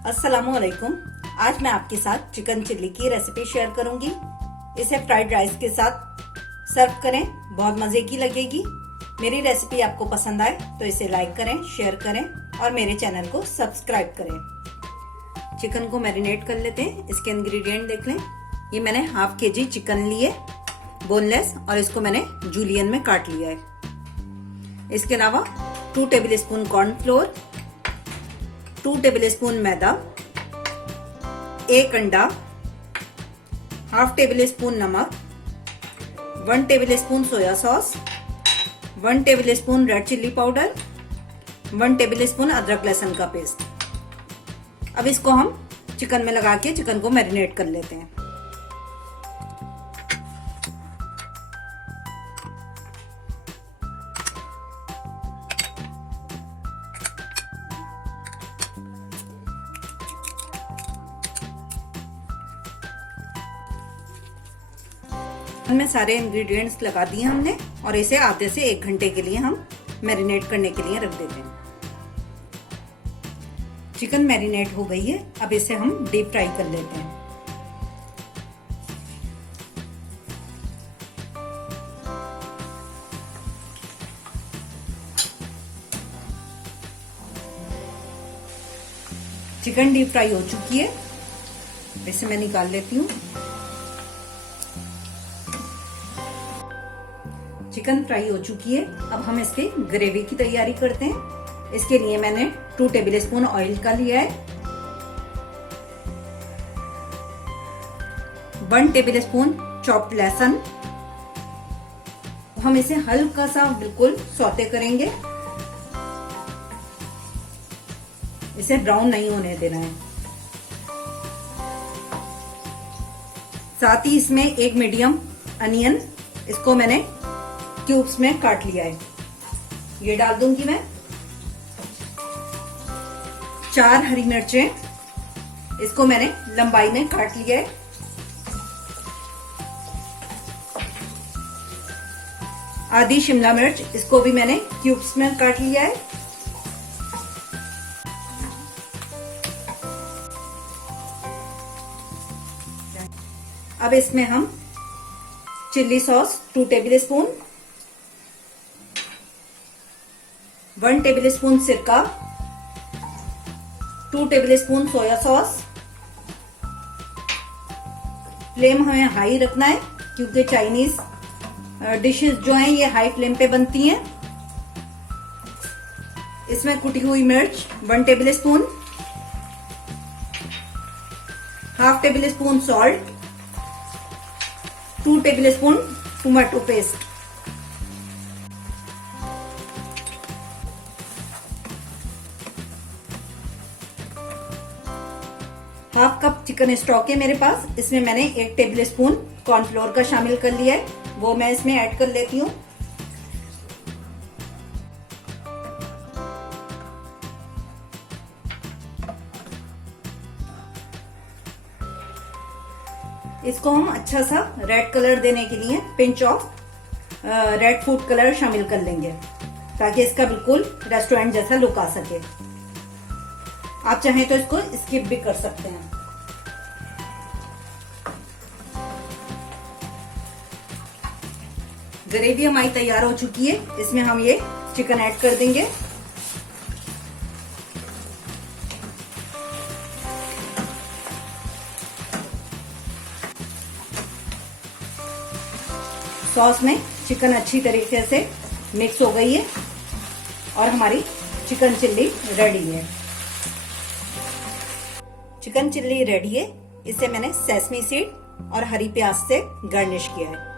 अस्सलामुअलैकुम। आज मैं आपके साथ चिकन चिल्ली की रेसिपी शेयर करूंगी। इसे फ्राइड राइस के साथ सर्व करें, बहुत मजे की लगेगी। मेरी रेसिपी आपको पसंद आए तो इसे लाइक करें, शेयर करें और मेरे चैनल को सब्सक्राइब करें। चिकन को मैरिनेट कर लेते हैं। इसके इंग्रेडिएंट देख लें। ये मैंने हाफ केजी चिकन लिए बोनलेस, और इसको मैंने जूलियन में काट लिया है। इसके अलावा 2 tablespoon cornflour, 2 tablespoon मैदा, 1 अंडा, हाफ टेबल स्पून नमक, 1 tablespoon soya sauce, 1 tablespoon red chilli powder, 1 tablespoon अदरक लहसुन का पेस्ट। अब इसको हम चिकन में लगा के चिकन को मैरिनेट कर लेते हैं। में सारे इंग्रेडिएंट्स लगा दिए हमने, और इसे आधे से 1 घंटे के लिए हम मैरिनेट करने के लिए रख देते हैं। चिकन मैरिनेट हो गई है। अब इसे हम डीप फ्राई कर लेते हैं। चिकन डीप फ्राई हो चुकी है। इसे मैं निकाल लेती हूँ। चिकन फ्राई हो चुकी है। अब हम इसके ग्रेवी की तैयारी करते हैं। इसके लिए मैंने 2 टेबल स्पून ऑयल का लिया है, 1 टेबल स्पून चॉप्ड लहसुन। हम इसे हल्का सा बिल्कुल सौते करेंगे। इसे ब्राउन नहीं होने देना है। साथ ही इसमें 1 मीडियम अनियन, इसको मैंने क्यूब्स में काट लिया है, ये डाल दूंगी मैं। 4 हरी मिर्चें, इसको मैंने लंबाई में काट लिया है। आधी शिमला मिर्च, इसको भी मैंने क्यूब्स में काट लिया है। अब इसमें हम chilli sauce 2 table spoon, 1 table spoon सिरका, 2 tablespoon soya sauce. Flame हमें हाई रखना है, क्योंकि चाइनीज डिशेस जो हैं ये हाई फ्लेम पे बनती हैं। इसमें कुटी हुई मिर्च 1 table spoon, half table spoon salt, 2 table spoon tomato paste. Half cup chicken stock है मेरे पास। इसमें मैंने 1 टेबल स्पून कॉर्नफ्लोर का शामिल कर लिया है, वो मैं इसमें ऐड कर लेती हूँ। इसको हम अच्छा सा रेड कलर देने के लिए pinch of red food colour शामिल कर लेंगे, ताकि इसका बिल्कुल रेस्टोरेंट जैसा लुक आ सके। आप चाहें तो इसको स्किप भी कर सकते हैं। ग्रेवी हमारी तैयार हो चुकी है। इसमें हम ये चिकन ऐड कर देंगे। सॉस में चिकन अच्छी तरीके से मिक्स हो गई है और हमारी चिकन चिल्ली रेडी है। चिकन चिल्ली रेडी है। इसे मैंने सेसमी सीड और हरी प्याज से गार्निश किया है।